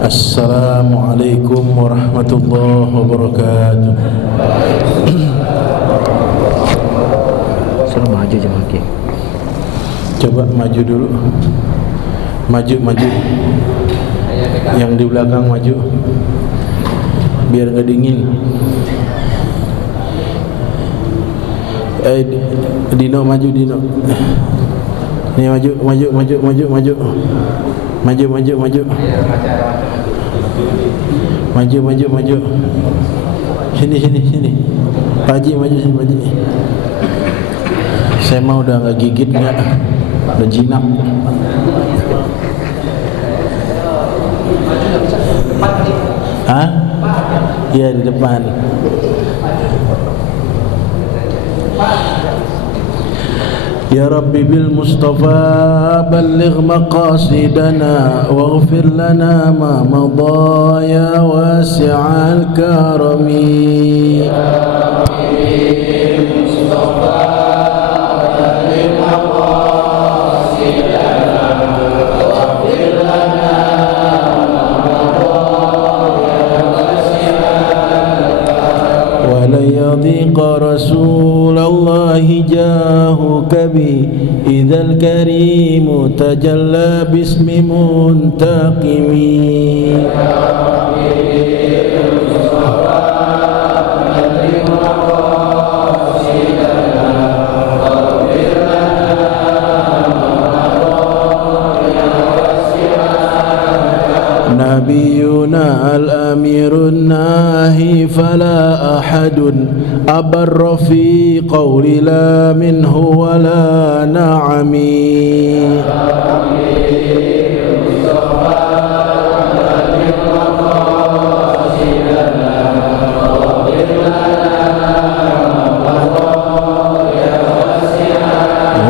Assalamualaikum warahmatullahi wabarakatuh. Suruh maju je makin. Coba maju dulu. Maju. Yang di belakang maju. Biar enggak dingin. Dino maju Dino. Ini maju. Maju. Sini. Pak Haji maju sini, Pak Haji. Saya mah udah enggak gigit enggak. Udah jinak. Hah? Iya di depan. Ya Rabbi bil Mustafa balligh maqasidana waghfir lana ma madha ya wasi'al karami. يضيق رسول الله جاهك بي إذا الكريم تجلى باسم منتقم. نبينا الأمير الناهي فلا أحد أبر في قول لا منه ولا نعمي.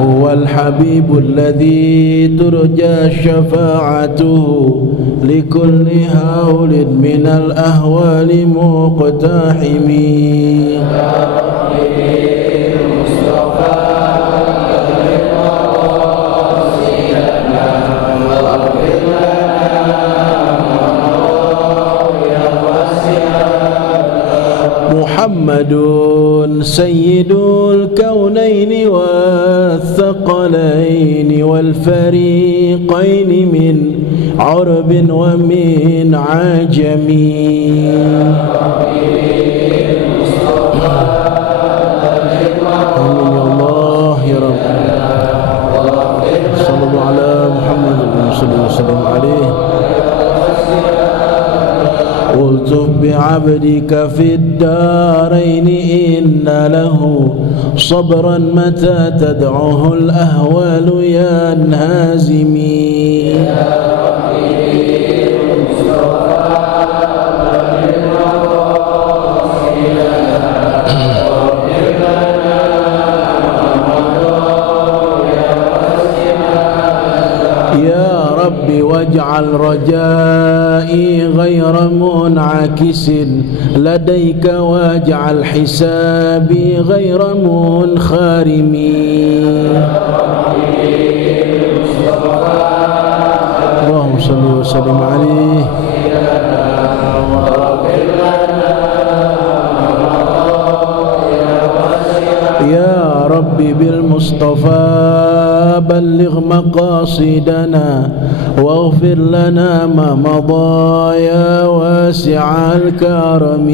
هو الحبيب الذي ترجى شفاعته لكل هول من الأهوال مقتحم. محمد سيد الكونين والثقلين والفريقين من عرب ومن عجم. الله يا رب صلى الله على محمد صلى الله وسلم عليه. قلت بعبدك في الدارين إن له صبرا متى تدعوه الأهوال ينهزمي. واجعل رجائي غير منعكس لديك واجعل حسابي غير منخرم. اللهم صل وسلم عليه. يا ربي بالمصطفى بلغ مقاصدنا واغفر لنا ما مضى يا واسع الكرم.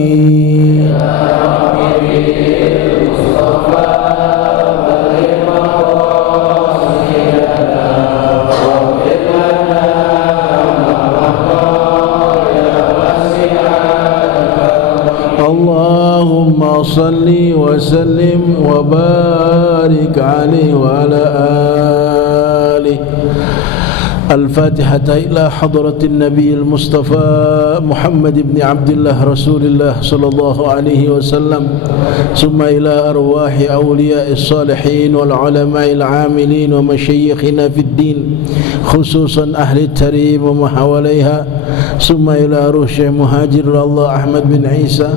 اللهم صل وسلم وبارك عليه وعلى آله. الفاتحة إلى حضرة النبي المصطفى محمد بن عبد الله رسول الله صلى الله عليه وسلم، ثم إلى أرواح أولياء الصالحين والعلماء العاملين ومشايخنا في الدين خصوصا أهل التريم وما حواليها، ثم إلى روح شيخ مهاجر الله أحمد بن عيسى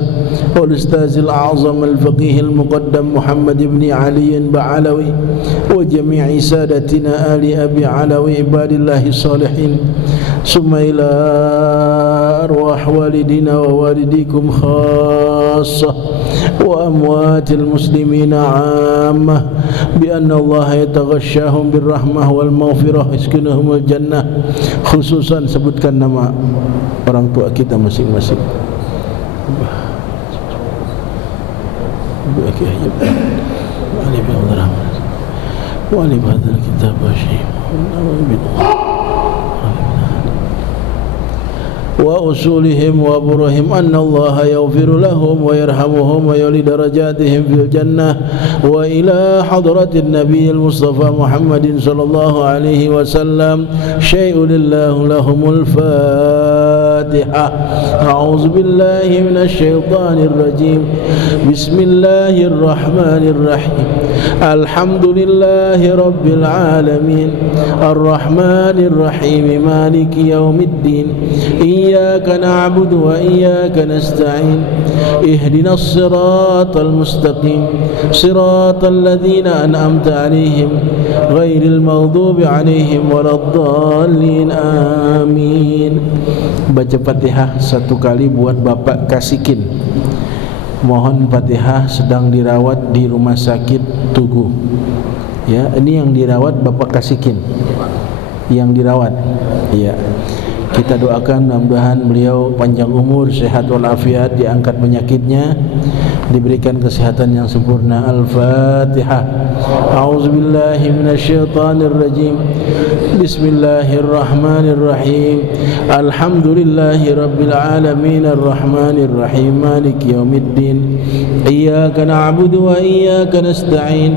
والأستاذ الأعظم الفقيه المقدم محمد بن علي بعلوي وجميع سادتنا آل أبي علوي عباد الله الصالحين، ثم إلى أرواح والدينا ووالديكم خاصة وأموات المسلمين عامة بأن الله يتغشاهم بالرحمة والمغفرة يسكنهم الجنة. Khususan sebutkan nama orang tua kita masing-masing. وعلم هذا الكتاب شيء وأصولهم وأبرهم أن الله يغفر لهم ويرحمهم ويعلي درجاتهم في الجنة وإلى حضرة النبي المصطفى محمد صلى الله عليه وسلم شيء لله لهم الفاتحة. أعوذ بالله من الشيطان الرجيم. بسم الله الرحمن الرحيم. الحمد لله رب العالمين الرحمن الرحيم مالك يوم الدين إياك نعبد وإياك نستعين اهدنا الصراط المستقيم صراط الذين أنعمت عليهم غير المغضوب عليهم ولا الضالين آمين. Baca Fatihah satu kali buat Bapak Kasikin. Mohon Fatihah sedang dirawat di rumah sakit Tugu. Ya, ini yang dirawat Bapak Kasikin. Yang dirawat. Ya. Kita doakan mudah-mudahan beliau panjang umur, sehat walafiat, diangkat penyakitnya, diberikan kesehatan yang sempurna. Al-Fatihah. A'udzubillahi minasyaitonir rajim. Bismillahirrahmanirrahim. Alhamdulillahi rabbil alamin arrahmanir rahim maliki yaumiddin. Iyyaka na'budu wa iyyaka nasta'in.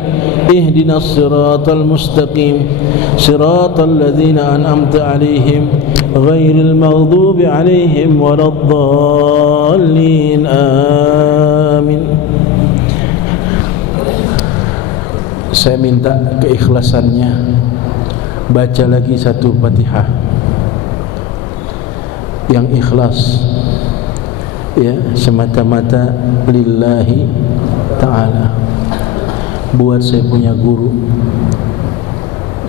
Ihdinas siratal mustaqim. Siratal ladzina an'amta 'alaihim ghairil maghdubi 'alaihim waladdallin. Amin. Saya minta keikhlasannya, baca lagi satu Fatihah yang ikhlas, ya, semata-mata lillahi ta'ala. Buat saya punya guru,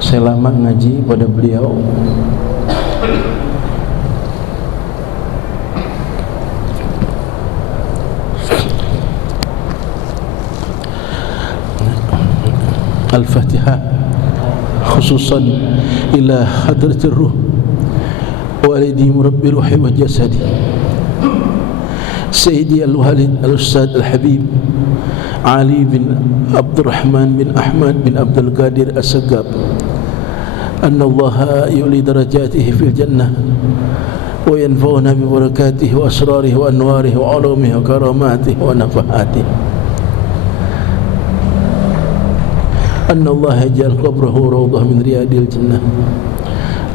saya lama ngaji pada beliau. Al-Fatihah khususan ila hadratir ruh walidi murabbi ruhi wa jasadi Sayyidi Al-Walid Al-Ustadz Al-Habib Ali bin Abdurrahman bin Ahmad bin Abdul Qadir As-Sagab. Anna Allah yu'li darajatihi fil jannah wa yanfa'una bi barakatihi wa asrarihi wa anwarihi wa ulumihi wa karamatihi wa nafahatihi. أن الله يجعل قبره روضة من رياض الجنة.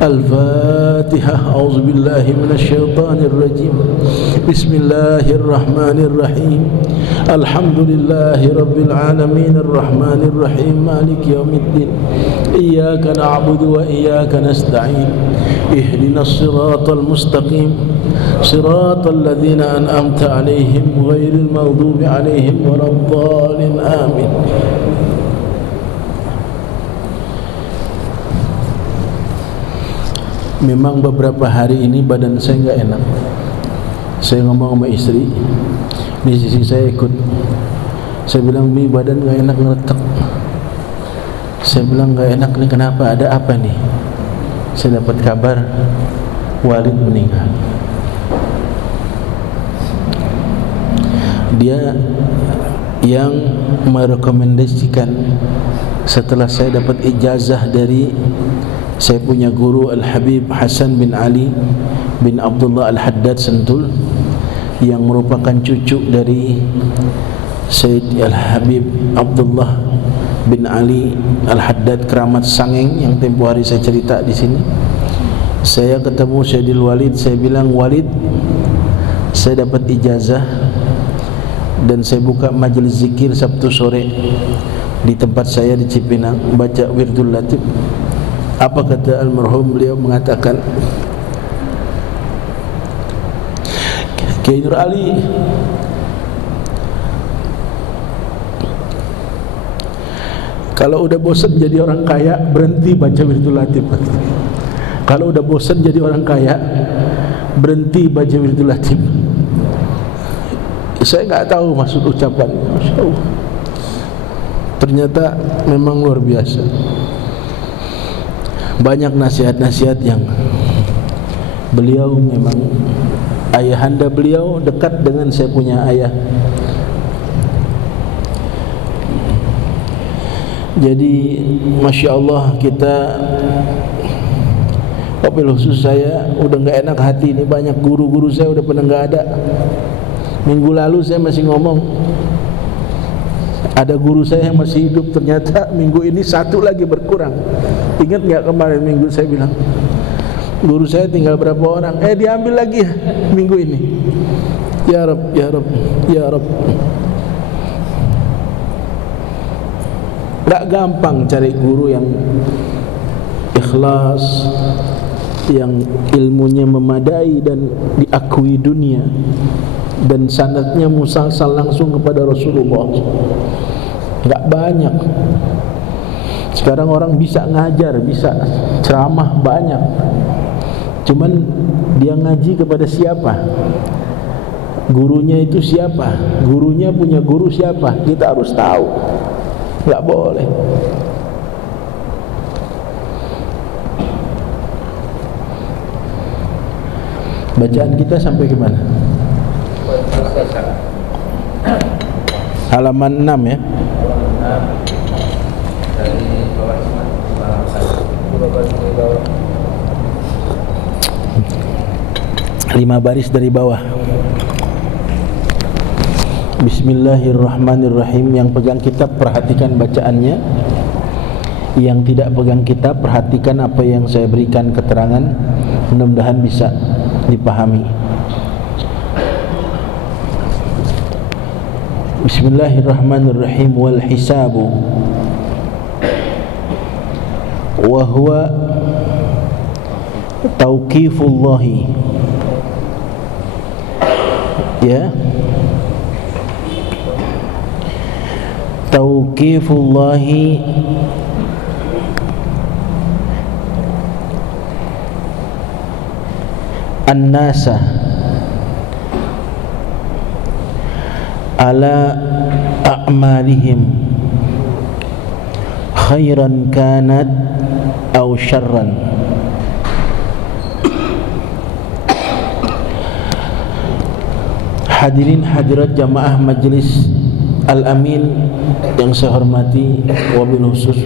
الفاتحة. أعوذ بالله من الشيطان الرجيم. بسم الله الرحمن الرحيم. الحمد لله رب العالمين الرحمن الرحيم مالك يوم الدين إياك نعبد وإياك نستعين اهدنا الصراط المستقيم صراط الذين أنعمت عليهم غير المغضوب عليهم ولا الضالين. آمين. Memang beberapa hari ini badan saya enggak enak. Saya ngomong sama istri, di sisi saya ikut. Saya bilang, "Mi, badan enggak enak, ngeletek." Saya bilang, "Enggak enak nih, kenapa? Ada apa nih?" Saya dapat kabar Walid meninggal. Dia yang merekomendasikan setelah saya dapat ijazah dari saya punya guru Al-Habib Hasan bin Ali bin Abdullah Al-Haddad Sentul, yang merupakan cucu dari Sayyid Al-Habib Abdullah bin Ali Al-Haddad Keramat Sangeng yang tempoh hari saya cerita di sini. Saya ketemu Sayyidil Walid, saya bilang, "Walid, saya dapat ijazah dan saya buka majelis zikir Sabtu sore di tempat saya di Cipinang, baca Wirdul Latif." Apa kata almarhum? Beliau mengatakan, "Kiai Nur Ali, kalau udah bosan jadi orang kaya, berhenti baca Wirdul Latif. Kalau udah bosan jadi orang kaya, berhenti baca wiridul latif. Saya nggak tahu maksud ucapannya. Masya Allah, ternyata memang luar biasa. Banyak nasihat-nasihat yang beliau memang, ayahanda beliau dekat dengan saya punya ayah. Jadi Masya Allah, kita wabil khusus saya udah nggak enak hati ini. Banyak guru-guru saya udah pada nggak ada. Minggu lalu saya masih ngomong, ada guru saya yang masih hidup, ternyata minggu ini satu lagi berkurang. Ingat nggak kemarin minggu saya bilang guru saya tinggal berapa orang, diambil lagi minggu ini. Ya Rab, ya Rab, ya Rab. Gak gampang cari guru yang ikhlas, yang ilmunya memadai dan diakui dunia, dan sanadnya musalsal langsung kepada Rasulullah. Gak banyak. Sekarang orang bisa ngajar, bisa ceramah banyak, cuman dia ngaji kepada siapa? Gurunya itu siapa? Gurunya punya guru siapa? Kita harus tahu. Nggak boleh. Bacaan kita sampai ke mana? Halaman 6 ya. Dari bawah 5 baris dari bawah. Bismillahirrahmanirrahim. Yang pegang kitab perhatikan bacaannya, yang tidak pegang kitab perhatikan apa yang saya berikan keterangan, mudah-mudahan bisa dipahami. Bismillahirrahmanirrahim. Wal hisabu wa huwa tauqifullahi, ya, tauqifullahi an-nasa ala a'malihim khairan kanat aw syarran. Hadirin hadirat jamaah Majelis Al-Amin yang saya hormati, wabil khusus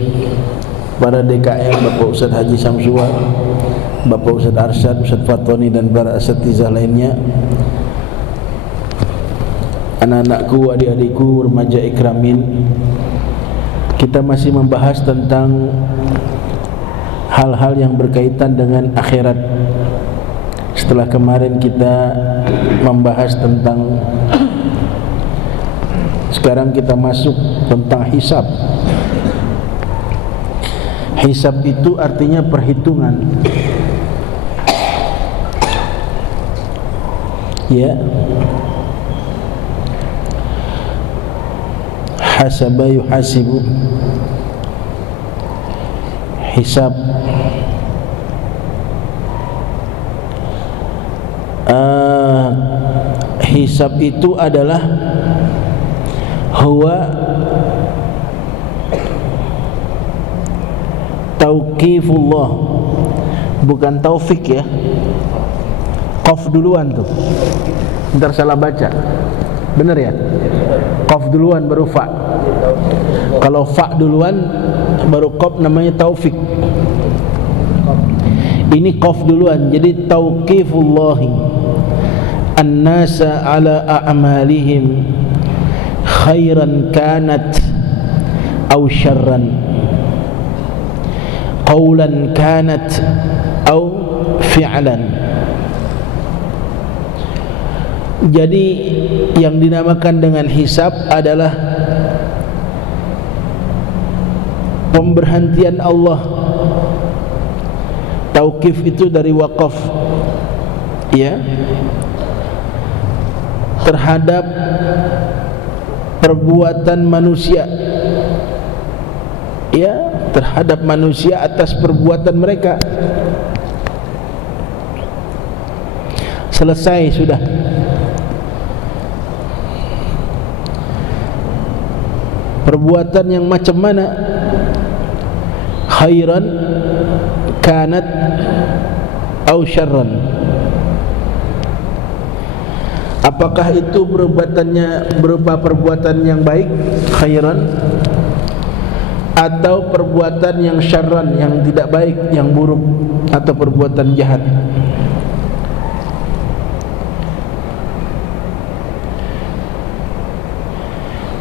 para DKM, Bapak Ustaz Haji Samsuwa, Bapak Ustaz Arsyad, Ustaz Fatoni, dan para asatizah lainnya, anak-anakku, adik-adikku, remaja ikramin. Kita masih membahas tentang hal-hal yang berkaitan dengan akhirat. Setelah kemarin kita membahas tentang, sekarang kita masuk tentang hisab. Hisab itu artinya perhitungan, ya. Hasaba yuhasibu, hisab. Hisab itu adalah huwa tauqifullah, bukan taufik ya. Qaf duluan tuh, ntar salah baca. Bener ya? Qaf duluan baru fa. Kalau fa duluan baru qaf, namanya taufik. Ini qaf duluan, jadi tauqifullahi an-nasa ala a'malihim khairan kanat aw syarran, qawlan kanat aw fi'lan. Jadi yang dinamakan dengan hisab adalah pemberhentian Allah. Tauqif itu dari waqaf, ya, terhadap perbuatan manusia, ya, terhadap manusia atas perbuatan mereka. selesai sudah. Perbuatan yang macam mana? Khairan kanat au syarran. Apakah itu perbuatannya berupa perbuatan yang baik, khairan, atau perbuatan yang syarran, yang tidak baik, yang buruk, atau perbuatan jahat?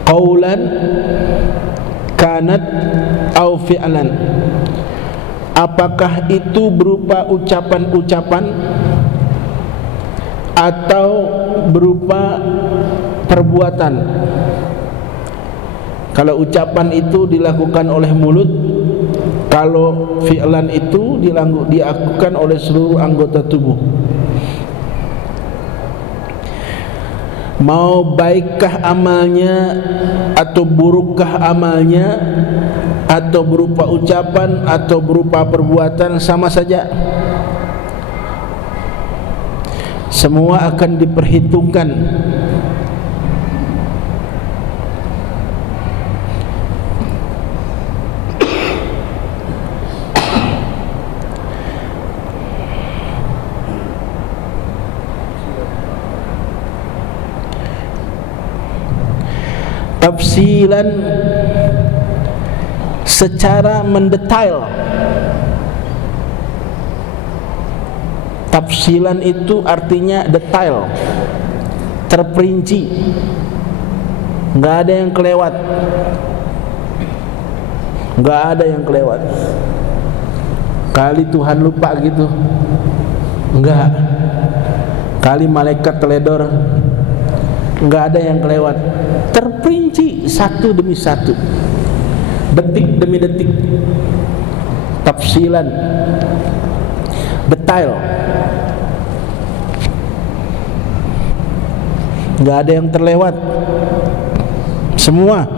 Qaulan kanat au fi'lan. Apakah itu berupa ucapan-ucapan atau berupa perbuatan? Kalau ucapan itu dilakukan oleh mulut, kalau fi'lan itu dilakukan oleh seluruh anggota tubuh. Mau baikkah amalnya atau burukkah amalnya, atau berupa ucapan atau berupa perbuatan, sama saja. Semua akan diperhitungkan. Tafsilan, secara mendetail. Tafsilan itu artinya detail, terperinci, nggak ada yang kelewat, nggak ada yang kelewat. Kali Tuhan lupa gitu, enggak. Kali malaikat teledor, enggak ada yang kelewat. Terperinci satu demi satu, detik demi detik. Tafsilan, detail, nggak ada yang terlewat. Semua,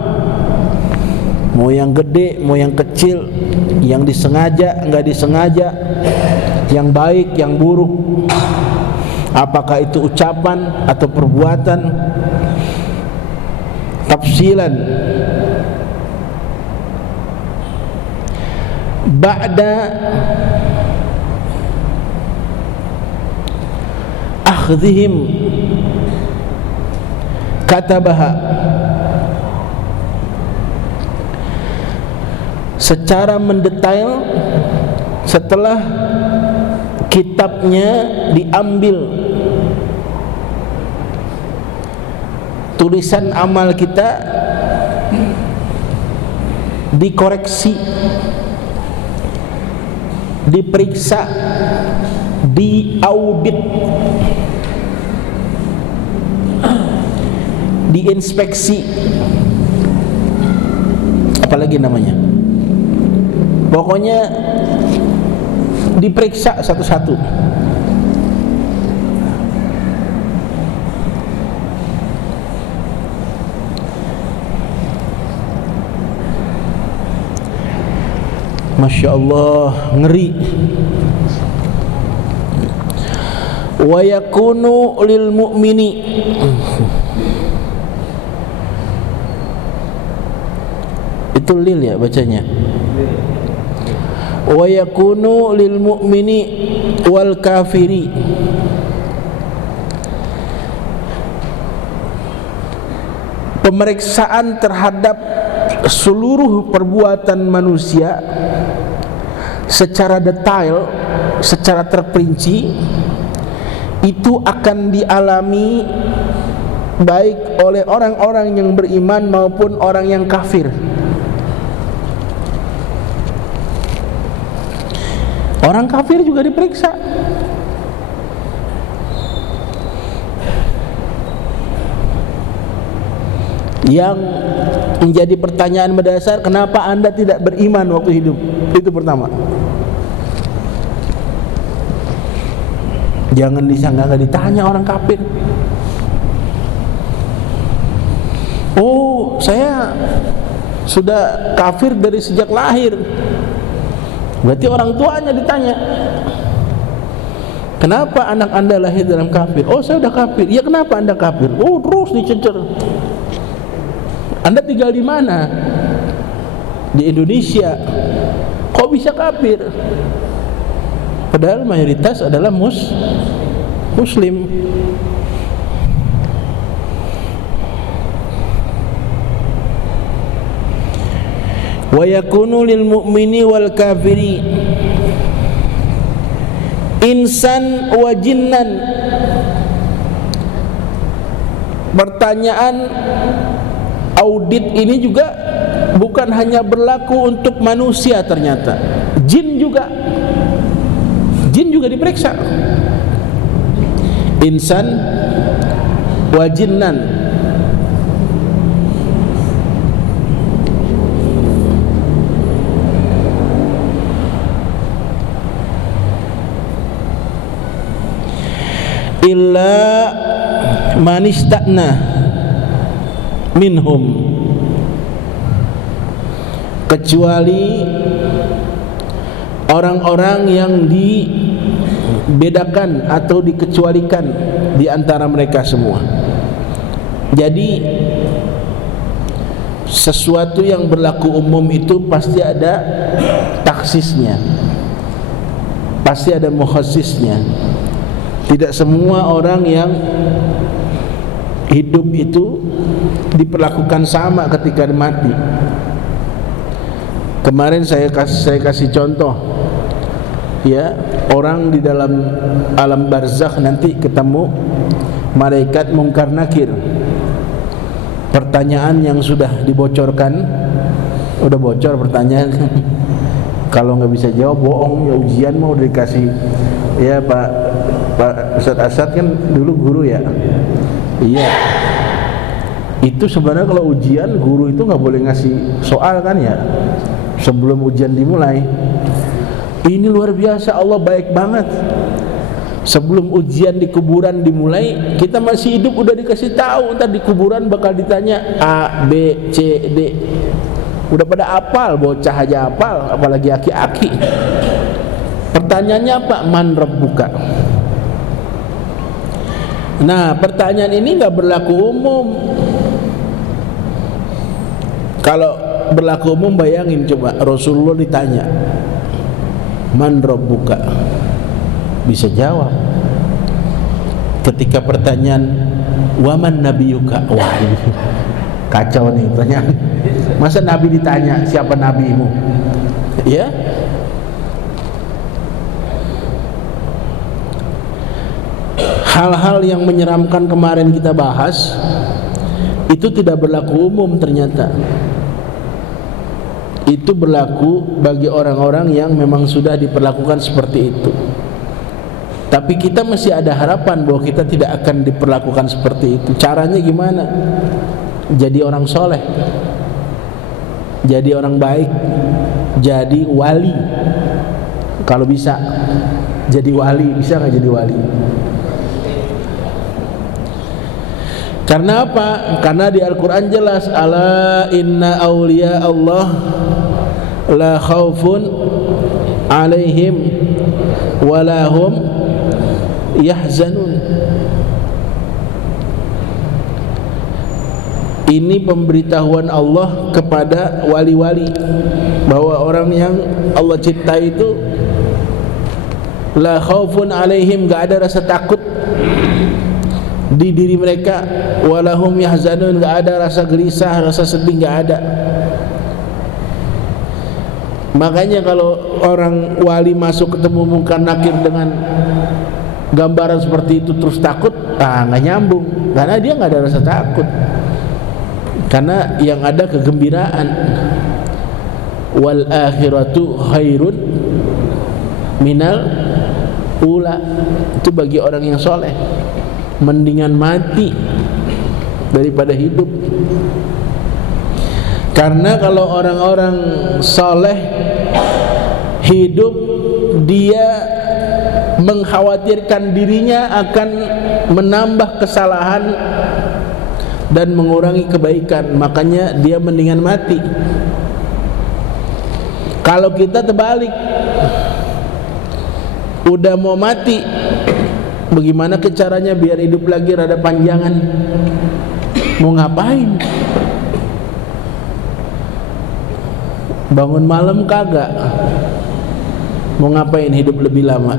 mau yang gede, mau yang kecil, yang disengaja, nggak disengaja, yang baik, yang buruk, apakah itu ucapan atau perbuatan. Tafsilan. Ba'da akhdhihim katabaha, secara mendetail setelah kitabnya diambil, tulisan amal kita dikoreksi, diperiksa, diaudit, diinspeksi, apalagi namanya, pokoknya diperiksa satu-satu. Masya Allah, ngeri. Wa yakunu lil mu'mini, itu lil ya bacanya. Wa yakunu lil mu'mini wal kafiri, pemeriksaan terhadap seluruh perbuatan manusia secara detail, secara terperinci, itu akan dialami baik oleh orang-orang yang beriman maupun orang yang kafir. Orang kafir juga diperiksa. Yang menjadi pertanyaan mendasar, kenapa Anda tidak beriman waktu hidup? Itu pertama. Jangan disangka nggak ditanya orang kafir. Oh, saya sudah kafir dari sejak lahir. Berarti orang tuanya ditanya. Kenapa anak anda lahir dalam kafir? Oh, saya udah kafir. Ya, kenapa anda kafir? Oh, terus dicecer. Anda tinggal di mana? Di Indonesia. Kok bisa kafir? Padahal mayoritas adalah Muslim. Wa yakunu lil mu'mini wal kafiri insan wa jinnan. Pertanyaan audit ini juga bukan hanya berlaku untuk manusia, ternyata jin juga diperiksa. Insan wa jinnan. Illa manista'na minhum, kecuali orang-orang yang dibedakan atau dikecualikan di antara mereka semua. Jadi sesuatu yang berlaku umum itu pasti ada taksisnya, pasti ada mukhassisnya. Tidak semua orang yang hidup itu diperlakukan sama ketika mati. Kemarin saya kasih contoh, ya, orang di dalam alam barzakh nanti ketemu malaikat Munkar Nakir. Pertanyaan yang sudah dibocorkan, udah bocor pertanyaan. Kalau nggak bisa jawab bohong, ya ujian mau dikasih. Ya Pak Ustadz Asad kan dulu guru ya. Iya. Itu sebenarnya kalau ujian guru itu nggak boleh ngasih soal kan ya, sebelum ujian dimulai. Ini luar biasa, Allah baik banget. Sebelum ujian di kuburan dimulai, kita masih hidup udah dikasih tahu, ntar di kuburan bakal ditanya A, B, C, D. Udah pada apal, bocah aja apal, apalagi aki-aki. Pertanyaannya apa? Man rabbuka. Nah, pertanyaan ini nggak berlaku umum. Kalau berlaku umum, bayangin coba Rasulullah ditanya Man rabbuka, bisa jawab. Ketika pertanyaan Waman nabiyuka, wah ini kacau nih pertanyaan. Masa Nabi ditanya siapa nabimu? Ya. Hal-hal yang menyeramkan kemarin kita bahas itu tidak berlaku umum ternyata. Itu berlaku bagi orang-orang yang memang sudah diperlakukan seperti itu. Tapi kita masih ada harapan bahwa kita tidak akan diperlakukan seperti itu. Caranya gimana? Jadi orang soleh, jadi orang baik, jadi wali. Kalau bisa jadi wali, bisa nggak jadi wali? Karena apa? Karena di Al-Quran jelas, ala inna awliya Allah la khawfun alaihim walahum yahzanun. Ini pemberitahuan Allah kepada wali-wali bahwa orang yang Allah cintai itu la khawfun alaihim, gak ada rasa takut di diri mereka, walahum yahzanun, gak ada rasa gelisah, rasa sedih, gak ada. Makanya kalau orang wali masuk ketemu Munkar Nakir dengan gambaran seperti itu terus takut, nggak nyambung, karena dia nggak ada rasa takut, karena yang ada kegembiraan. Wal akhiratu khairun minal ula, itu bagi orang yang soleh. Mendingan mati daripada hidup. Karena kalau orang-orang soleh hidup, dia mengkhawatirkan dirinya akan menambah kesalahan dan mengurangi kebaikan, makanya dia mendingan mati. Kalau kita terbalik, udah mau mati Bagaimana ke caranya biar hidup lagi rada panjangan? Mau ngapain? Bangun malam kagak. Mau ngapain hidup lebih lama?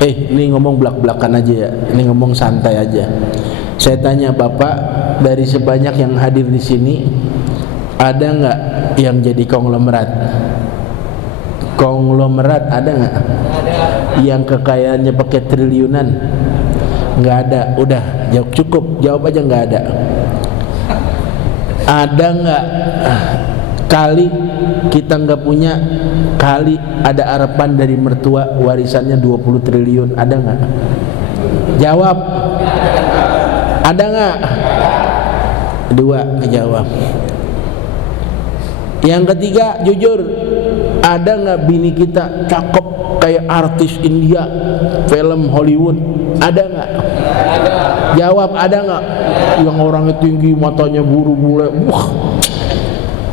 Ini ngomong belak-belakan aja ya. Ini ngomong santai aja. Saya tanya Bapak, dari sebanyak yang hadir di sini, ada nggak yang jadi konglomerat? Konglomerat ada nggak? Yang kekayaannya pakai triliunan? Nggak ada. Udah, jawab cukup. Jawab aja nggak ada. Ada nggak? Kali kita nggak punya, kali ada harapan dari mertua warisannya 20 triliun, ada nggak? Jawab. Ada nggak? Dua kejawab. Yang ketiga, jujur, ada nggak bini kita cakep kayak artis India, film Hollywood? Ada nggak? Jawab, ada nggak? Yang orangnya tinggi, matanya buru bule,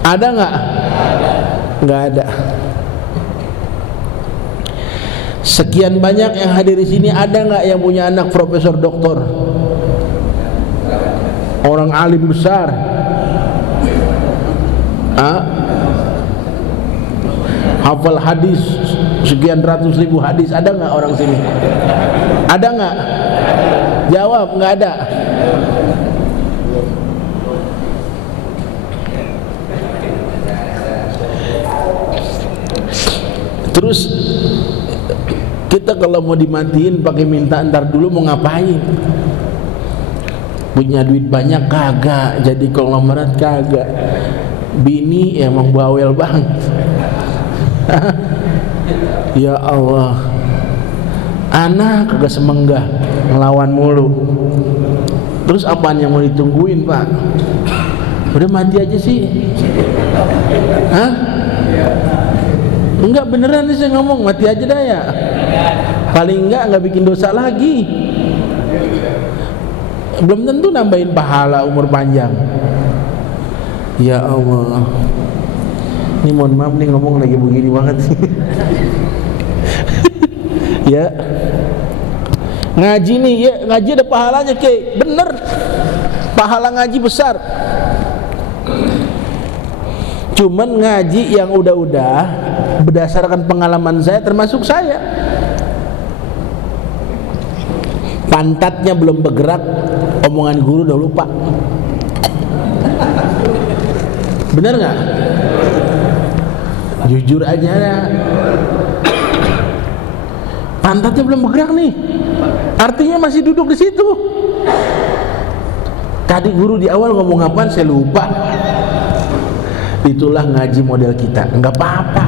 ada nggak? Nggak ada. Sekian banyak yang hadir di sini, ada nggak yang punya anak profesor doktor? Orang alim besar? Hafal hadis sekian ratus ribu hadis, ada nggak orang sini? Ada nggak? Jawab, nggak ada. Terus kita kalau mau dimatiin pakai minta ntar dulu, mau ngapain? Punya duit banyak kagak, jadi konglomerat kagak. Bini emang bawel banget. Ya Allah, anak kagak semenggah, ngelawan mulu. Terus apaan yang mau ditungguin, Pak? Udah mati aja sih. Hah? Enggak, beneran nih saya ngomong, mati aja dah ya. Paling enggak bikin dosa lagi. Belum tentu nambahin pahala umur panjang. Ya Allah, ini mohon maaf nih ngomong lagi begini banget sih. Ya, ngaji nih, ya ngaji ada pahalanya ke, bener, pahala ngaji besar. Cuman ngaji yang udah-udah berdasarkan pengalaman saya, termasuk saya, pantatnya belum bergerak, omongan guru udah lupa. Bener nggak? Jujur aja ya. Pantatnya belum bergerak nih, artinya masih duduk di situ. Tadi guru di awal ngomong apaan saya lupa. Itulah ngaji model kita, nggak apa-apa.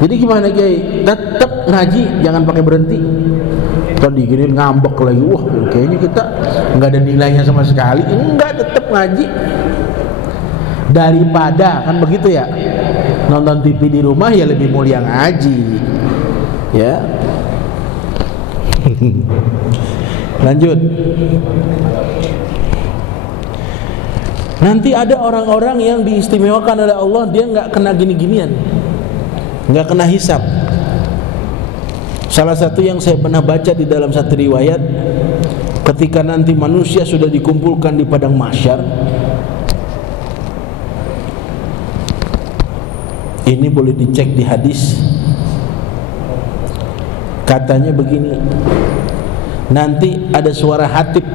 Jadi gimana Kiai? Tetap ngaji, jangan pakai berhenti. Tadi gini ngambek lagi, wah kayaknya kita nggak ada nilainya sama sekali. Enggak, tetap ngaji. Daripada kan begitu ya, nonton TV di rumah ya lebih mulia ngaji. Ya. Lanjut. Nanti ada orang-orang yang diistimewakan oleh Allah, dia nggak kena gini-ginian, nggak kena hisab. Salah satu yang saya pernah baca di dalam satu riwayat, ketika nanti manusia sudah dikumpulkan di padang mahsyar, ini boleh dicek di hadis, katanya begini, nanti ada suara hatib.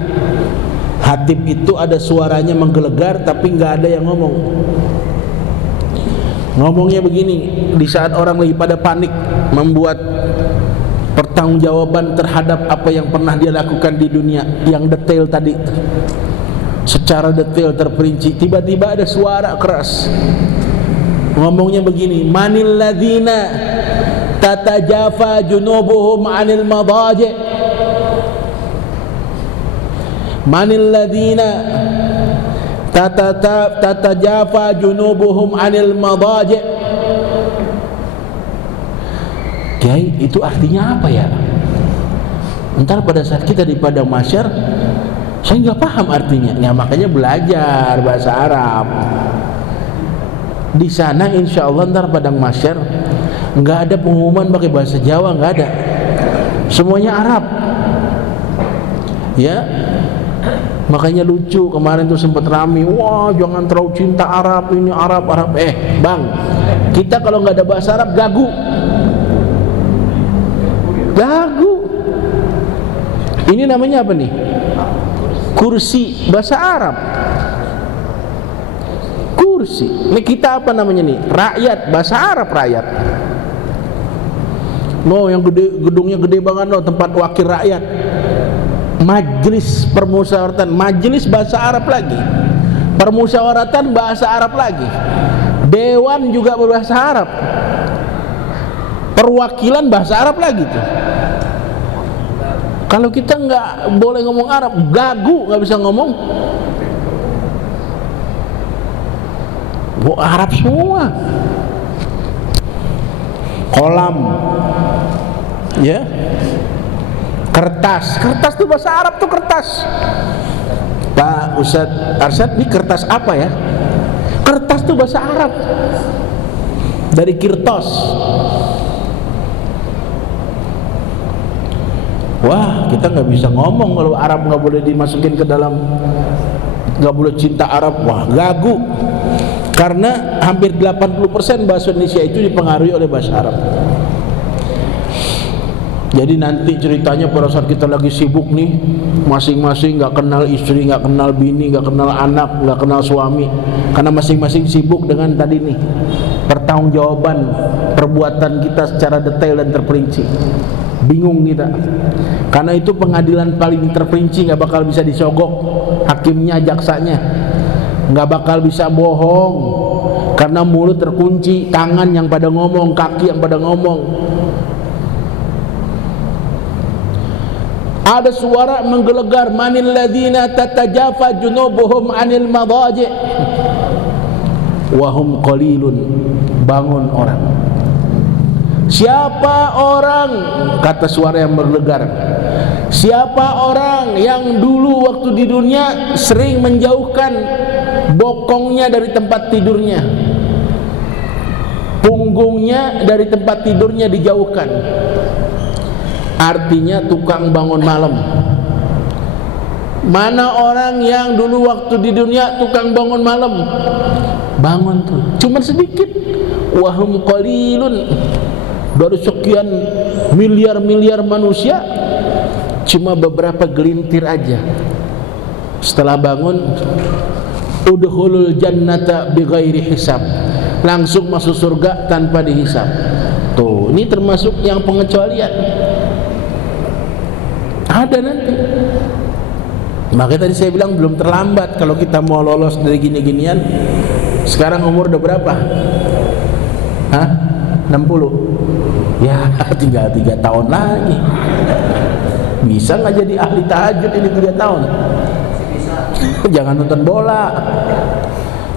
Hatib itu ada suaranya menggelegar tapi nggak ada yang ngomong. Ngomongnya begini, di saat orang lagi pada panik membuat pertanggungjawaban terhadap apa yang pernah dia lakukan di dunia, yang detail tadi, secara detail terperinci, tiba-tiba ada suara keras ngomongnya begini, manil ladzina tatajafa junubuhum anil madaji, manil ladzina tatajafa junubuhum anil madaji. Kiai, itu artinya apa ya? Ntar pada saat kita di padang mahsyar, saya nggak paham artinya. Ya makanya belajar bahasa Arab. Di sana insya Allah ntar padang mahsyar nggak ada pengumuman pakai bahasa Jawa, nggak ada. semuanya Arab. Ya, makanya lucu kemarin tuh sempat rame, wah jangan terlalu cinta Arab, ini Arab. Bang, kita kalau nggak ada bahasa Arab gagu. Ini namanya apa nih? Kursi, bahasa Arab. Kursi. Ini kita apa namanya nih? Rakyat, bahasa Arab rakyat. Yang gedungnya gede banget tempat wakil rakyat. Majelis permusyawaratan, majelis bahasa Arab lagi. Permusyawaratan bahasa Arab lagi. Dewan juga berbahasa Arab. Perwakilan bahasa Arab lagi tuh. Kalau kita nggak boleh ngomong Arab, gagu, nggak bisa ngomong. Arab semua. Kolam, ya. Kertas itu bahasa Arab tuh kertas. Pak Ustadz Arsyad, ini kertas apa ya? Kertas tuh bahasa Arab. Dari kirtos. Wah, kita nggak bisa ngomong kalau Arab nggak boleh dimasukin ke dalam, nggak boleh cinta Arab. Wah, gagu. Karena hampir 80% bahasa Indonesia itu dipengaruhi oleh bahasa Arab. Jadi nanti ceritanya pada saat kita lagi sibuk nih, masing-masing nggak kenal istri, nggak kenal bini, nggak kenal anak, nggak kenal suami, karena masing-masing sibuk dengan tadi nih pertanggungjawaban perbuatan kita secara detail dan terperinci. Bingung kita, karena itu pengadilan paling terperinci, nggak bakal bisa disogok hakimnya, jaksanya, nggak bakal bisa bohong, karena mulut terkunci, tangan yang pada ngomong, kaki yang pada ngomong. Ada suara menggelegar, manil ladzina tatajafa junubuhum anil madaji wahum qalilun. Bangun orang. Siapa orang, kata suara yang berlegar, siapa orang yang dulu waktu di dunia sering menjauhkan bokongnya dari tempat tidurnya, punggungnya dari tempat tidurnya dijauhkan, artinya tukang bangun malam. Mana orang yang dulu waktu di dunia tukang bangun malam? Bangun tuh cuman sedikit. Wahum qalilun. Dari sekian miliar manusia cuma beberapa gelintir aja. Setelah bangun, udkhulul jannata bighairi hisab, langsung masuk surga tanpa dihisab. Tuh, ini termasuk yang pengecualian. Ada nanti. Makanya tadi saya bilang belum terlambat kalau kita mau lolos dari gini-ginian. Sekarang umur udah berapa? 60. Ya, tinggal 3 tahun lagi. Bisa nggak jadi ahli tahajud ini 3 tahun? Jangan nonton bola,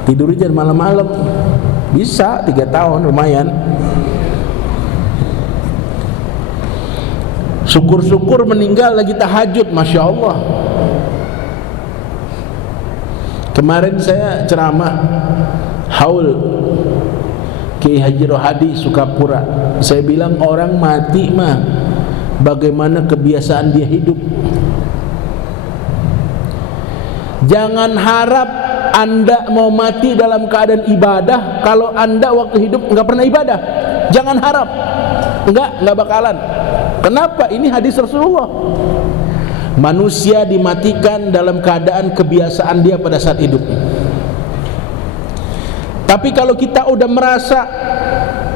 tidur aja malam-malam. Bisa 3 tahun, lumayan. Syukur-syukur meninggal lagi tahajud, Masya Allah. Kemarin saya ceramah haul Kiai Haji Rohadi Sukapura. Saya bilang orang mati mah bagaimana kebiasaan dia hidup. Jangan harap Anda mau mati dalam keadaan ibadah kalau Anda waktu hidup nggak pernah ibadah. Jangan harap, nggak bakalan. Kenapa? Ini hadis Rasulullah. Manusia dimatikan dalam keadaan kebiasaan dia pada saat hidup. Tapi kalau kita udah merasa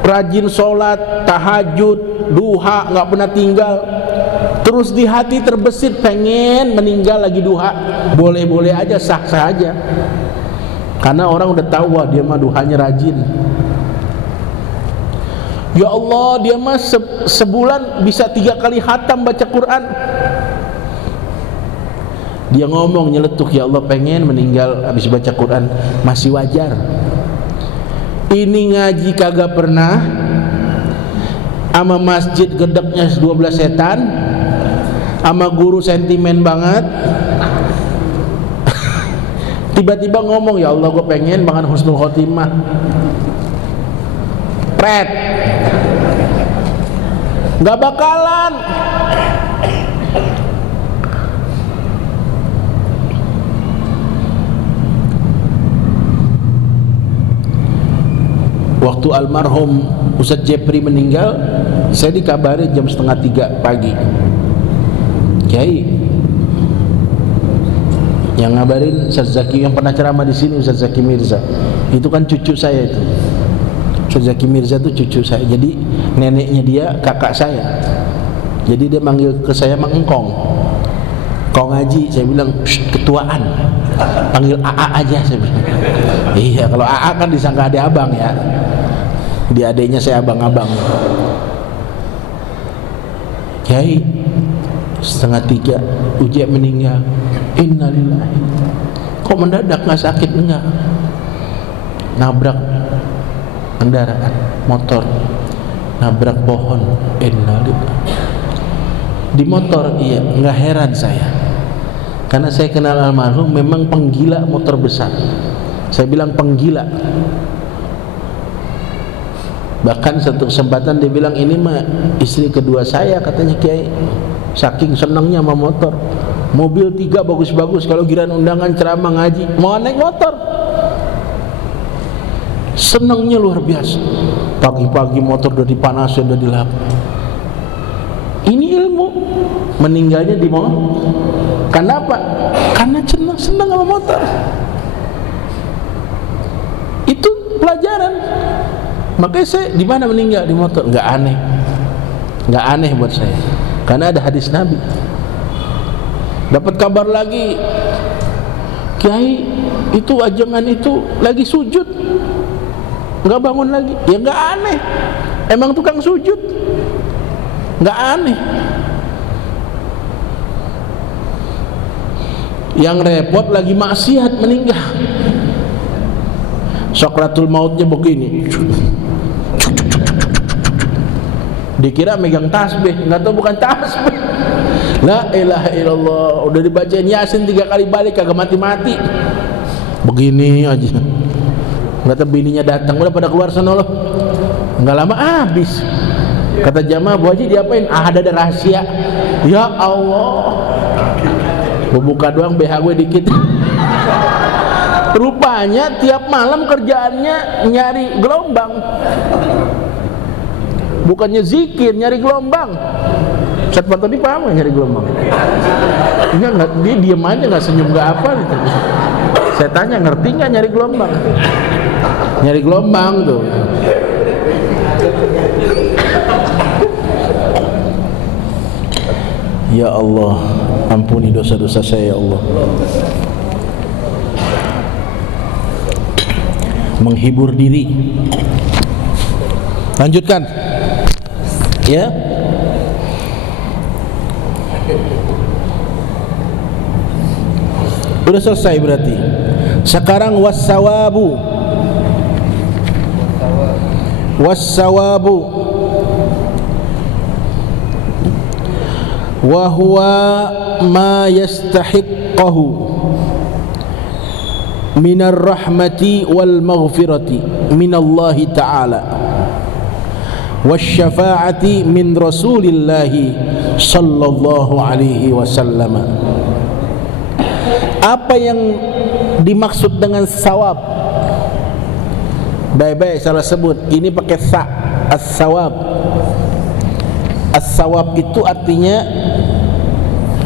rajin sholat, tahajud, duha, nggak pernah tinggal, terus di hati terbesit pengen meninggal lagi duha, boleh-boleh aja, sah-sah aja. Karena orang udah tahu, wah dia mah duhanya rajin. Ya Allah, dia mah sebulan bisa 3 kali khatam baca Quran. Dia ngomong nyeletuk, ya Allah pengen meninggal habis baca Quran, masih wajar. Ini ngaji kagak pernah, ama masjid gedeknya 12 setan, ama guru sentimen banget. Tiba-tiba ngomong, ya Allah gue pengen banget husnul khotimah. Pret, nggak bakalan. Waktu almarhum Ustadz Jepri meninggal, saya dikabari jam 2:30 pagi. Kiai yang ngabarin Ustadz Zaki yang pernah ceramah di sini, Ustadz Zaki Mirza. Itu kan cucu saya itu. Ustadz Zaki Mirza itu cucu saya. Jadi neneknya dia kakak saya. Jadi dia manggil ke saya Mang Engkong. Kau ngaji, saya bilang ketuaan. Panggil AA aja, saya bilang. Iya, kalau AA kan disangka adik abang ya. Di adiknya saya abang-abang. Kiai 2:30 Uji meninggal. Innalillahi. Kok mendadak, nggak sakit? Enggak. Nabrak kendaraan motor, nabrak pohon. Innalillahi. Di motor, iya, nggak heran saya, karena saya kenal almarhum memang penggila motor besar. Saya bilang penggila. Bahkan satu kesempatan dia bilang, ini mah istri kedua saya, katanya Kiai. Saking senangnya sama motor. Mobil 3 bagus-bagus, kalau giliran undangan ceramah ngaji mau naik motor. Senangnya luar biasa. Pagi-pagi motor udah dipanasin, udah dilap. Ini ilmu. Meninggalnya di motor. Kenapa? Karena senang sama motor. Itu pelajaran. Makanya saya di mana meninggal? Di motor. Nggak aneh buat saya, karena ada hadis Nabi. Dapat kabar lagi, Kiai itu ajangan itu lagi sujud, nggak bangun lagi. Ya nggak aneh, emang tukang sujud, nggak aneh. Yang repot lagi maksiat meninggal, Sokratul mautnya begini. Dikira megang tasbih, nggak tahu bukan tasbih. La ilaha illallah, udah dibacain Yasin 3 kali balik kagak mati-mati. Begini aja. Nggak tahu bininya datang, udah pada keluar sana loh. Nggak lama habis. Kata jamaah, Bu Haji diapain? Ada rahasia. Ya Allah. Buka doang BH gue dikit. Rupanya tiap malam kerjaannya nyari gelombang. Bukannya zikir, nyari gelombang. Ustaz Fatoni paham gak nyari gelombang? Enggak, dia diem aja, gak senyum, gak apa gitu. Saya tanya, ngerti gak nyari gelombang? Nyari gelombang tuh. Ya Allah, ampuni dosa-dosa saya ya Allah. Menghibur diri. Lanjutkan. Ya. Udah selesai berarti. Sekarang wassawabu. Wassawabu wa huwa ma yastahiqqahu minar rahmati wal maghfirati minallahi ta'ala wasyafa'ati min rasulillahi sallallahu alaihi wasallam. Apa yang dimaksud dengan sawab? Baik-baik salah sebut, ini pakai sa, as-sawab. As-sawab itu artinya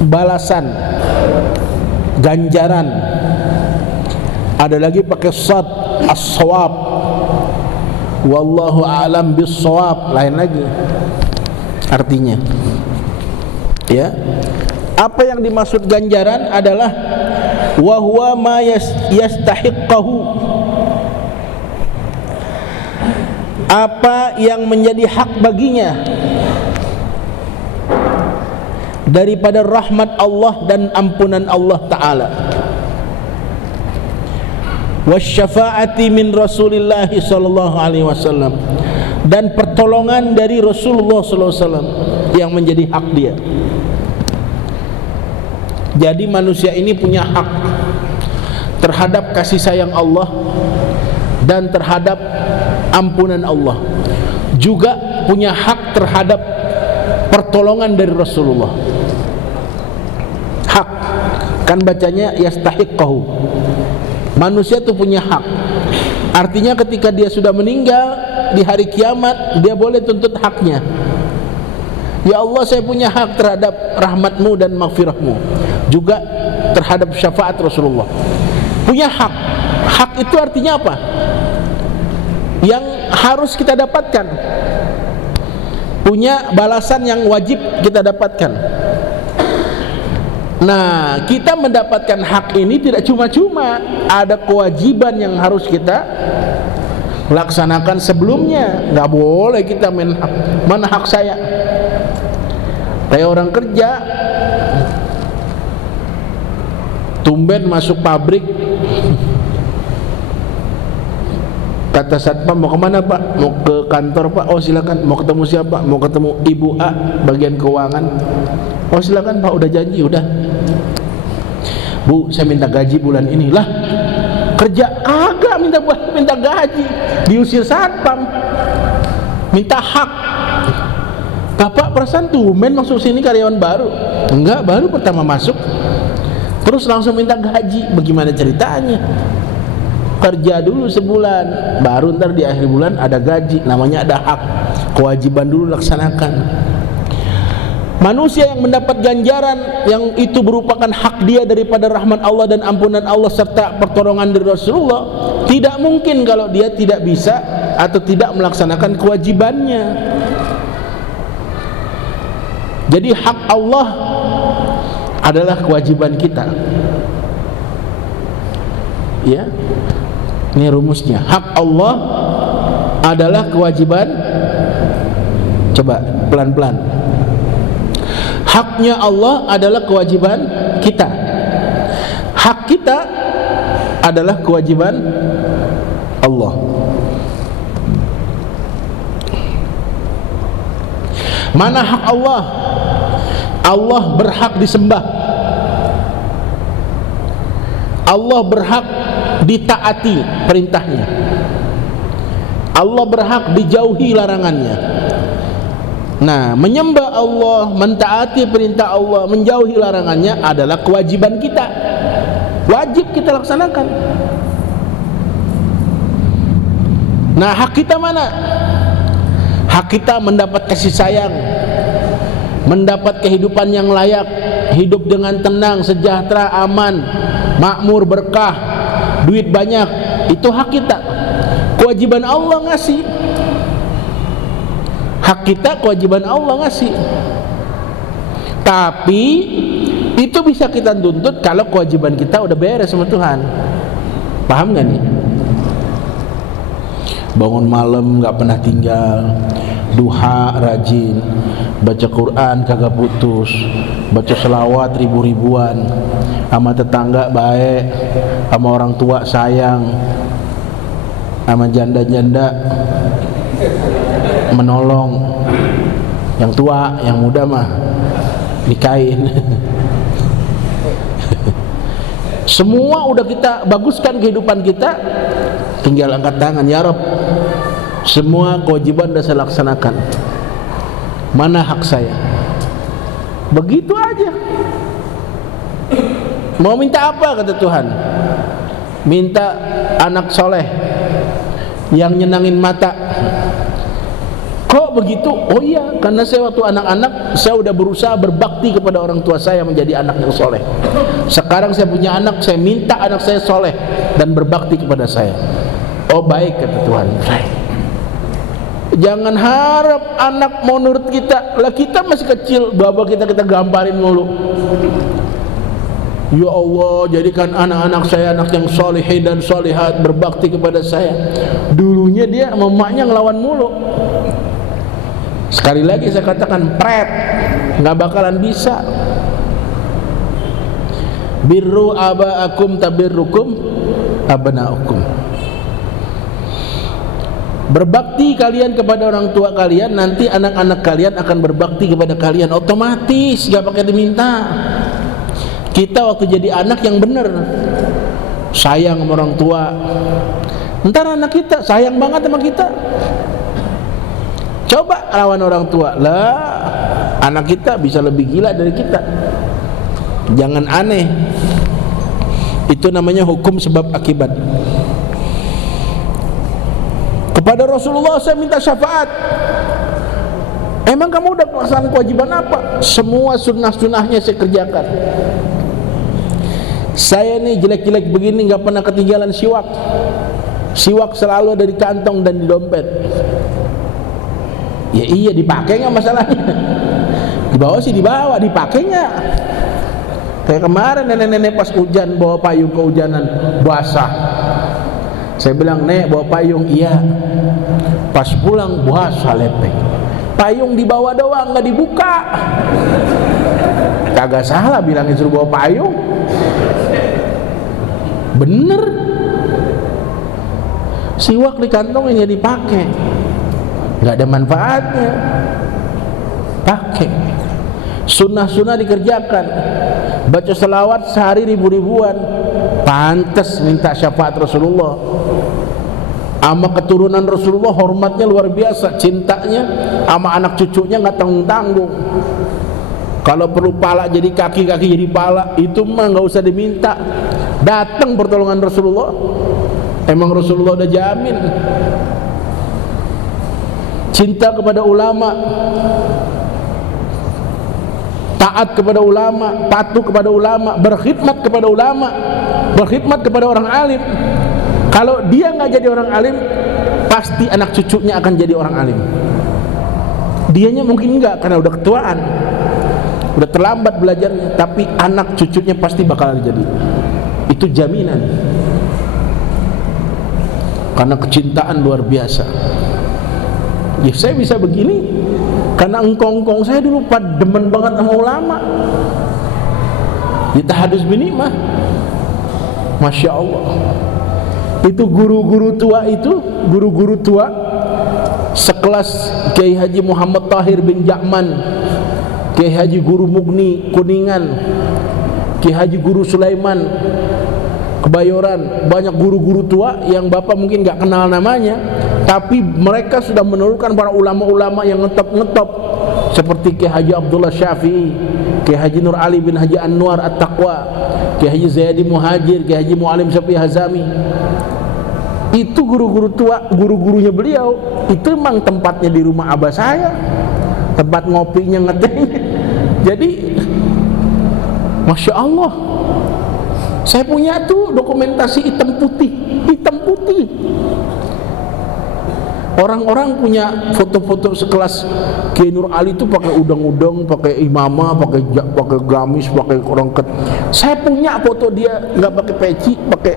balasan, ganjaran. Ada lagi pakai sad, as-sawab. Wallahu a'lam bis-shawab, lain lagi artinya. Ya. Apa yang dimaksud ganjaran adalah wa huwa ma yastahiqqahu, apa yang menjadi hak baginya daripada rahmat Allah dan ampunan Allah Ta'ala, wasyafa'ati min Rasulillahi sallallahu alaihi wasallam, dan pertolongan dari Rasulullah sallallahu alaihi wasallam yang menjadi hak dia. Jadi manusia ini punya hak terhadap kasih sayang Allah dan terhadap ampunan Allah, juga punya hak terhadap pertolongan dari Rasulullah. Hak kan bacanya yastahiqqahu. Manusia itu punya hak. Artinya ketika dia sudah meninggal di hari kiamat, dia boleh tuntut haknya. Ya Allah, saya punya hak terhadap rahmatmu dan maghfirahmu, juga terhadap syafaat Rasulullah. Punya hak. Hak itu artinya apa? Yang harus kita dapatkan, punya balasan yang wajib kita dapatkan. Nah, kita mendapatkan hak ini tidak cuma-cuma, ada kewajiban yang harus kita laksanakan sebelumnya. Nggak boleh kita main hak. Mana hak saya? Kayak orang kerja, tumben masuk pabrik, kata satpam, mau kemana Pak? Mau ke kantor Pak? Oh silakan. Mau ketemu siapa? Mau ketemu Ibu A, bagian keuangan. Oh silakan Pak, udah janji, udah. Bu, saya minta gaji bulan ini. Lah, kerja kagak minta gaji, diusir satpam, minta hak. Bapak perasaan tumben masuk sini karyawan baru? Enggak, baru pertama masuk, terus langsung minta gaji. Bagaimana ceritanya? Kerja dulu sebulan, baru ntar di akhir bulan ada gaji. Namanya ada hak, kewajiban dulu laksanakan. Manusia yang mendapat ganjaran yang itu merupakan hak dia daripada rahmat Allah dan ampunan Allah serta pertolongan dari Rasulullah, tidak mungkin kalau dia tidak bisa atau tidak melaksanakan kewajibannya. Jadi hak Allah adalah kewajiban kita. Ya, ini rumusnya. Hak Allah adalah kewajiban. Coba pelan-pelan. Haknya Allah adalah kewajiban kita. Hak kita adalah kewajiban Allah. Mana hak Allah? Allah berhak disembah. Allah berhak ditaati perintahnya. Allah berhak dijauhi larangannya. Nah, menyembah Allah, mentaati perintah Allah, menjauhi larangannya adalah kewajiban kita. Wajib kita laksanakan. Nah, hak kita mana? Hak kita mendapat kasih sayang, mendapat kehidupan yang layak, hidup dengan tenang, sejahtera, aman, makmur, berkah, duit banyak. Itu hak kita. Kewajiban Allah ngasih. Hak kita, kewajiban Allah ngasih. Tapi itu bisa kita tuntut kalau kewajiban kita udah beres sama Tuhan. Paham gak nih? Bangun malam gak pernah tinggal, duha rajin, baca Quran kagak putus, baca selawat ribu-ribuan, sama tetangga baik, sama orang tua sayang, sama janda-janda menolong, yang tua, yang muda mah nikahin. Semua udah kita baguskan kehidupan kita, tinggal angkat tangan, ya Rabb, semua kewajiban sudah saya laksanakan. Mana hak saya? Begitu aja. Mau minta apa kata Tuhan? Minta anak soleh yang nyenangin mata. Kok begitu? Oh iya, karena saya waktu anak-anak saya udah berusaha berbakti kepada orang tua saya menjadi anak yang soleh. Sekarang saya punya anak, saya minta anak saya soleh dan berbakti kepada saya. Oh baik kata Tuhan. Jangan harap anak mau nurut kita. Lah kita masih kecil, bapak kita gamparin mulu. Ya Allah, jadikan anak-anak saya anak yang soleh dan solehat, berbakti kepada saya. Dulunya dia emaknya ngelawan mulu. Sekali lagi saya katakan, pret, nggak bakalan bisa. Birru aba'akum tabirrukum abna'ukum. Berbakti kalian kepada orang tua kalian, nanti anak-anak kalian akan berbakti kepada kalian otomatis, nggak pakai diminta. Kita waktu jadi anak yang benar, sayang sama orang tua, ntar anak kita sayang banget sama kita. Coba lawan orang tua, lah Anak kita bisa lebih gila dari kita. Jangan aneh. Itu namanya hukum sebab akibat. Kepada Rasulullah saya minta syafaat. Emang kamu udah melaksanakan kewajiban apa? Semua sunnah-sunnahnya saya kerjakan. Saya nih jelek-jelek begini gak pernah ketinggalan siwak. Siwak selalu ada di kantong dan di dompet. Ya iya, dipakai gak masalahnya? Dibawa sih dibawa, dipakai gak? Kayak kemarin nenek-nenek pas hujan bawa payung kehujanan, basah. Saya bilang, "Nek, bawa payung." "Iya." Pas pulang basah lepek. Payung dibawa doang, gak dibuka. Kagak salah bilangin suruh bawa payung. Bener. Siwak di kantong ini dipakai, nggak ada manfaatnya. Pakai. Sunnah-sunnah dikerjakan. Baca selawat sehari ribu-ribuan. Pantes minta syafaat Rasulullah. Ama keturunan Rasulullah hormatnya luar biasa, cintanya. Ama anak cucunya nggak tanggung-tanggung. Kalau perlu pala jadi kaki, kaki jadi pala, itu mah nggak usah diminta. Datang pertolongan Rasulullah. Emang Rasulullah udah jamin. Cinta kepada ulama, taat kepada ulama, patuh kepada ulama, berkhidmat kepada ulama, berkhidmat kepada orang alim. Kalau dia nggak jadi orang alim, pasti anak cucunya akan jadi orang alim. Dianya mungkin enggak karena udah ketuaan, udah terlambat belajarnya, tapi anak cucunya pasti bakal jadi. Itu jaminan. Karena kecintaan luar biasa. Ya saya bisa begini karena engkong-engkong saya dulu demen banget sama ulama. Di tahadus binikmah, Masya Allah. Itu guru-guru tua itu, guru-guru tua sekelas Kiai Haji Muhammad Tahir bin Ja'man, Kiai Haji Guru Mugni Kuningan, Kiai Haji Guru Sulaiman Kebayoran. Banyak guru-guru tua yang Bapak mungkin gak kenal namanya, tapi mereka sudah menurunkan para ulama-ulama yang ngetop-ngetop seperti Kiai Haji Abdullah Syafi'i, Kiai Haji Nur Ali bin Haji Anwar At-Taqwa, Kiai Haji Zaidi Muhajir, Kiai Haji Mu'alim Syafi'i Hazami. Itu guru-guru tua, guru-gurunya beliau. Itu memang tempatnya di rumah abah saya, tempat ngopinya, ngetehnya. Jadi Masya Allah, saya punya tuh dokumentasi hitam putih. Orang-orang punya foto-foto sekelas Kiai Nur Ali itu pakai udang-udang, pakai imamah, pakai gamis, pakai rongket. Saya punya foto dia nggak pakai peci, pakai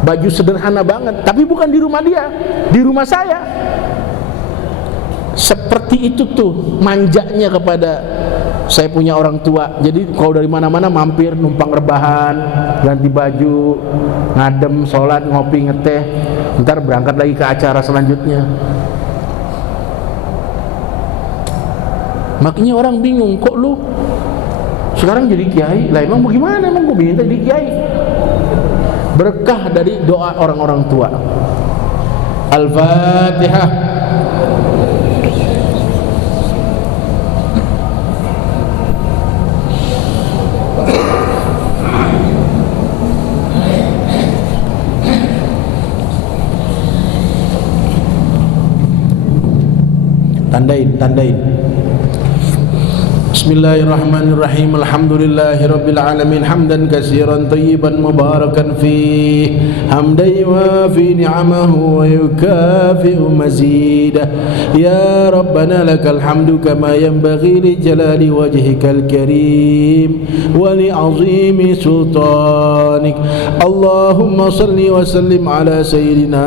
baju sederhana banget, tapi bukan di rumah dia, di rumah saya. Seperti itu tuh manjanya kepada saya punya orang tua. Jadi kalau dari mana-mana mampir, numpang rebahan, ganti baju, ngadem, sholat, ngopi, ngeteh, ntar berangkat lagi ke acara selanjutnya. Makanya orang bingung, kok lu sekarang jadi kiai? Lah emang bagaimana? Emang gue minta jadi kiai? Berkah dari doa orang-orang tua. Al-Fatihah. Tandain. Bismillahirrahmanirrahim. Alhamdulillahi rabbil alamin, hamdan katsiran tayyiban mubarakan fih, hamdan yuwafi ni'amahu wa yukafi'u mazidah. Ya rabbana lakal hamdu kama yanbaghi li jalali wajhikal karim wa li 'azimi sultanik. Allahumma salli wa sallim ala sayyidina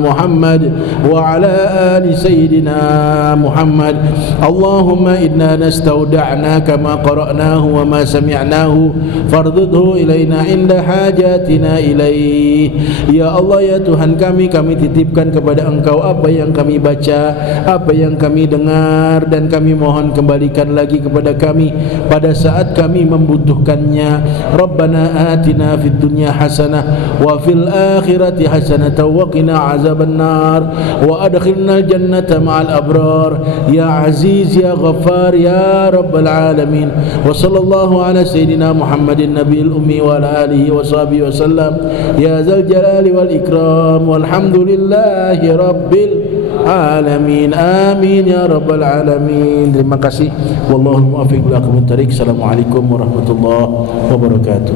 Muhammad wa ala ali sayyidina Muhammad. Allahumma inna nasta'udzu أودعناك ما قرأناه وما سمعناه فاردده إلينا عند حاجاتنا إليه. Ya Allah, ya Tuhan kami titipkan kepada Engkau apa yang kami baca, apa yang kami dengar, dan kami mohon kembalikan lagi kepada kami pada saat kami membutuhkannya. Rabbana atina fid dunya hasanah wa fil akhirati hasanah wa qina azaban nar wa adkhilna jannata ma'al abrar ya aziz ya ghaffar ya rabbal alamin. Wa sallallahu ala sayyidina Muhammadin nabiyil ummi wa ala alihi wa sahbihi wa sallam ya zal jalali wal ikram walhamdulillahi rabbil alamin. Amin ya rabbal alamin. Terima kasih. Wallahu muwaffiq ila aqwamit thariq. Assalamualaikum warahmatullahi wabarakatuh.